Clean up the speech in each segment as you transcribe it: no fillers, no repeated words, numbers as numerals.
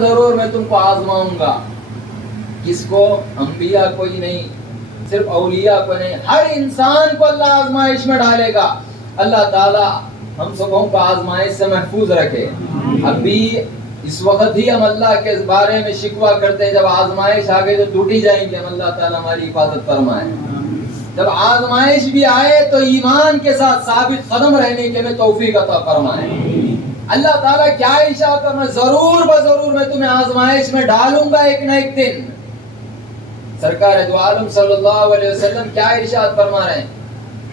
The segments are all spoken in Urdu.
ضرور میں تم کو آزماؤں گا. کس کو؟ انبیاء کو ہی نہیں، صرف اولیاء کو نہیں، ہر انسان کو اللہ آزمائش میں ڈالے گا. اللہ تعالی ہم سبوں کو آزمائش سے محفوظ رکھے. ابھی اس وقت ہی ہم اللہ کے بارے میں شکوہ کرتے ہیں، جب آزمائش آ گئی تو ٹوٹی جائیں گے. ہم اللہ تعالیٰ ہماری حفاظت فرمائے. جب آزمائش بھی آئے تو ایمان کے ساتھ ثابت قدم رہنے کے لیے توفیق عطا فرمائے. اللہ تعالیٰ کیا ارشاد فرمائے؟ ضرور بضرور میں تمہیں آزمائش میں ڈالوں گا ایک نہ ایک دن. سرکار دو عالم صلی اللہ علیہ وسلم کیا ارشاد فرما رہے ہیں؟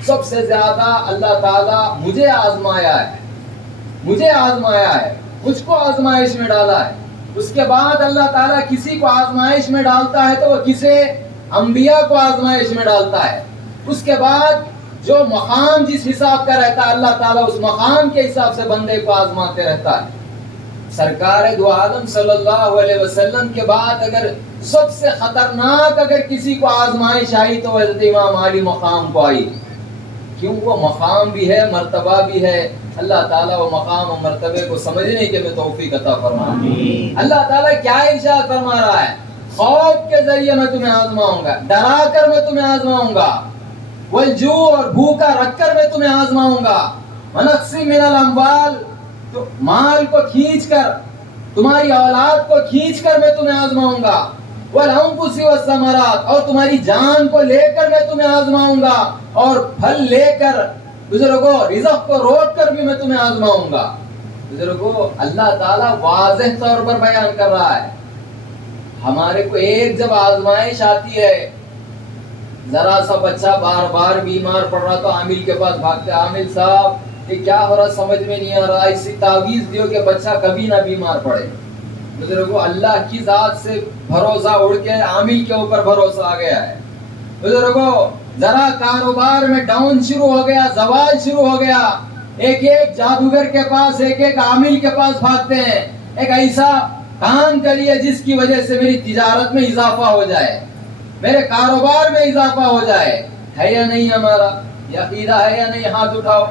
سب سے زیادہ اللہ تعالیٰ مجھے آزمایا ہے، مجھے آزمایا ہے، مجھ کو آزمائش میں ڈالا ہے. اس کے بعد اللہ تعالیٰ کسی کو آزمائش میں ڈالتا ہے تو وہ کسے؟ انبیاء کو آزمائش میں ڈالتا ہے. اس کے بعد جو مقام جس حساب کا رہتا ہے اللہ تعالیٰ اس مقام کے حساب سے بندے کو آزماتے رہتا ہے. سرکار دو عالم صلی اللہ علیہ وسلم کے بعد اگر سب سے خطرناک اگر کسی کو آزمائش آئی تو حضرت امام علی مقام کو آئی. کیوں؟ وہ مقام بھی ہے، مرتبہ بھی ہے. اللہ تعالیٰ وہ مقام و مرتبے کو سمجھنے کے میں توفیق عطا فرمائے. اللہ تعالیٰ کیا ارشاد فرما رہا ہے؟ خوف کے ذریعے میں تمہیں آزماؤں گا، ڈرا کر میں تمہیں آزماؤں گا، والجوع اور بھوکا رکھ کر میں تمہیں آزماؤں گا، ونقص من الاموال تو مال کو کھینچ کر، تمہاری اولاد کو کھینچ کر میں تمہیں آزماؤں گا، والانفس والثمرات اور تمہاری جان کو لے کر میں تمہیں آزماؤں گا، اور پھل لے کر بزرگوں رزق کو روک کر بھی میں تمہیں آزماؤں گا. بزرگوں اللہ تعالیٰ واضح طور پر بیان کر رہا ہے. ہمارے کو ایک جب آزمائش آتی ہے، ذرا سا بچہ بار بار بیمار پڑ رہا تو عامل کے پاس بھاگتے، عامل صاحب یہ کیا ہو رہا سمجھ میں نہیں آ رہا، ایسی تعویذ دیو کہ بچہ کبھی نہ بیمار پڑے. بزرگوں اللہ کی ذات سے بھروسہ اڑ کے عامل کے اوپر بھروسہ آ گیا ہے. بزرگوں ذرا کاروبار میں ڈاؤن شروع ہو گیا، زوال شروع ہو گیا، ایک ایک جادوگر کے پاس، ایک ایک عامل کے پاس بھاگتے ہیں، ایک ایسا کام کریے جس کی وجہ سے میری تجارت میں اضافہ ہو جائے، میرے کاروبار میں اضافہ ہو جائے. ہے یا نہیں؟ ہمارا یہ عقیدہ ہے یا نہیں؟ ہاتھ اٹھاؤ.